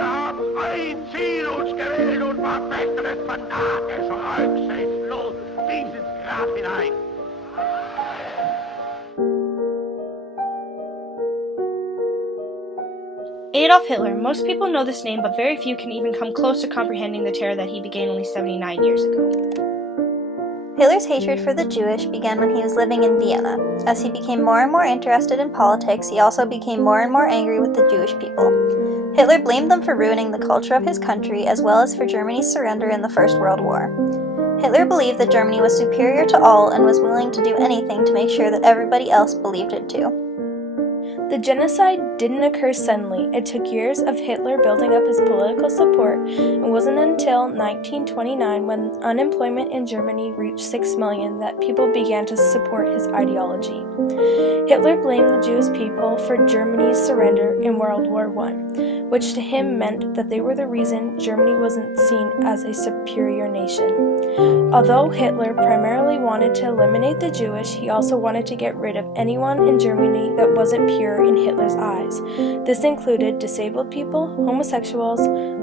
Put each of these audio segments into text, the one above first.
Wir haben ein Ziel uns gewählt und verfechten es fanatisch, rücksichtslos bis ins Grab hinein. Adolf Hitler. Most people know this name, but very few can even come close to comprehending the terror that he began only 79 years ago. Hitler's hatred for the Jewish began when he was living in Vienna. As he became more and more interested in politics, he also became more and more angry with the Jewish people. Hitler blamed them for ruining the culture of his country as well as for Germany's surrender in the First World War. Hitler believed that Germany was superior to all and was willing to do anything to make sure that everybody else believed it too. The genocide didn't occur suddenly. It took years of Hitler building up his political support and wasn't until 1929 when unemployment in Germany reached 6 million that people began to support his ideology. Hitler blamed the Jewish people for Germany's surrender in World War I, which to him meant that they were the reason Germany wasn't seen as a superior nation. Although Hitler primarily wanted to eliminate the Jewish, he also wanted to get rid of anyone in Germany that wasn't pure in Hitler's eyes. This included disabled people, homosexuals,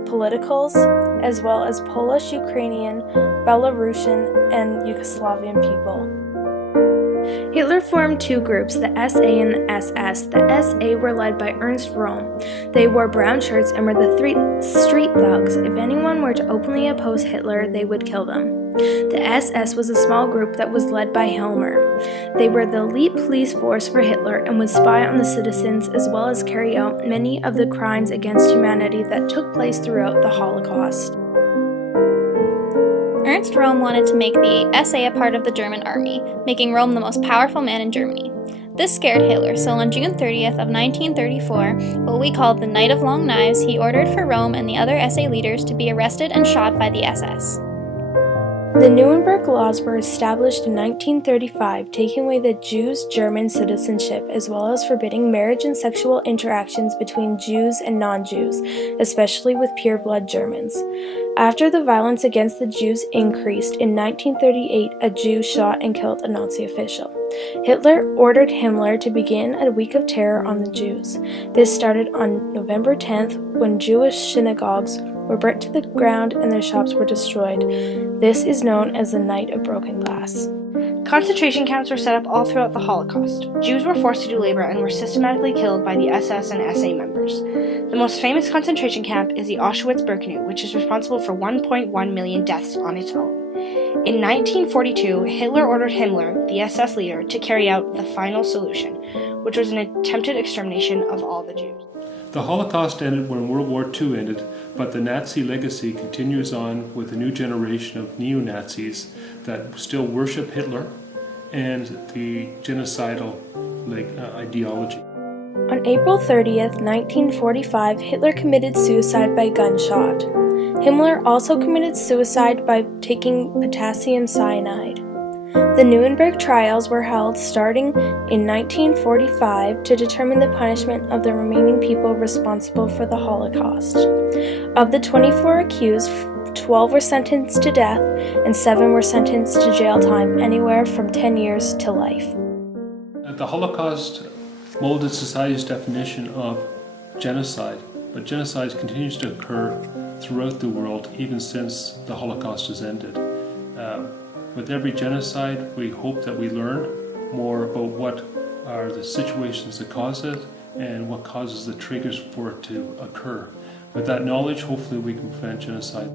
politicals, as well as Polish, Ukrainian, Belarusian, and Yugoslavian people. Hitler formed two groups, the SA and the SS. The SA were led by Ernst Röhm. They wore brown shirts and were the street thugs. If anyone were to openly oppose Hitler, they would kill them. The SS was a small group that was led by Himmler. They were the elite police force for Hitler and would spy on the citizens as well as carry out many of the crimes against humanity that took place throughout the Holocaust. Ernst Röhm wanted to make the SA a part of the German army, making Röhm the most powerful man in Germany. This scared Hitler, so on June 30th of 1934, what we called the Night of Long Knives, he ordered for Röhm and the other SA leaders to be arrested and shot by the SS. The Nuremberg Laws were established in 1935, taking away the Jews' German citizenship as well as forbidding marriage and sexual interactions between Jews and non-Jews, especially with pure-blood Germans. After the violence against the Jews increased, in 1938 a Jew shot and killed a Nazi official. Hitler ordered Himmler to begin a week of terror on the Jews. This started on November 10th when Jewish synagogues were burnt to the ground and their shops were destroyed. This is known as the Night of Broken Glass. Concentration camps were set up all throughout the Holocaust. Jews were forced to do labor and were systematically killed by the SS and SA members. The most famous concentration camp is the Auschwitz-Birkenau, which is responsible for 1.1 million deaths on its own. In 1942, Hitler ordered Himmler, the SS leader, to carry out the final solution, which was an attempted extermination of all the Jews. The Holocaust ended when World War II ended, but the Nazi legacy continues on with a new generation of neo-Nazis that still worship Hitler and the genocidal ideology. On April 30th, 1945, Hitler committed suicide by gunshot. Himmler also committed suicide by taking potassium cyanide. The Nuremberg trials were held starting in 1945 to determine the punishment of the remaining people responsible for the Holocaust. Of the 24 accused, 12 were sentenced to death and 7 were sentenced to jail time anywhere from 10 years to life. The Holocaust molded society's definition of genocide, but genocide continues to occur throughout the world even since the Holocaust has ended. With every genocide, we hope that we learn more about what are the situations that cause it and what causes the triggers for it to occur. With that knowledge, hopefully we can prevent genocide.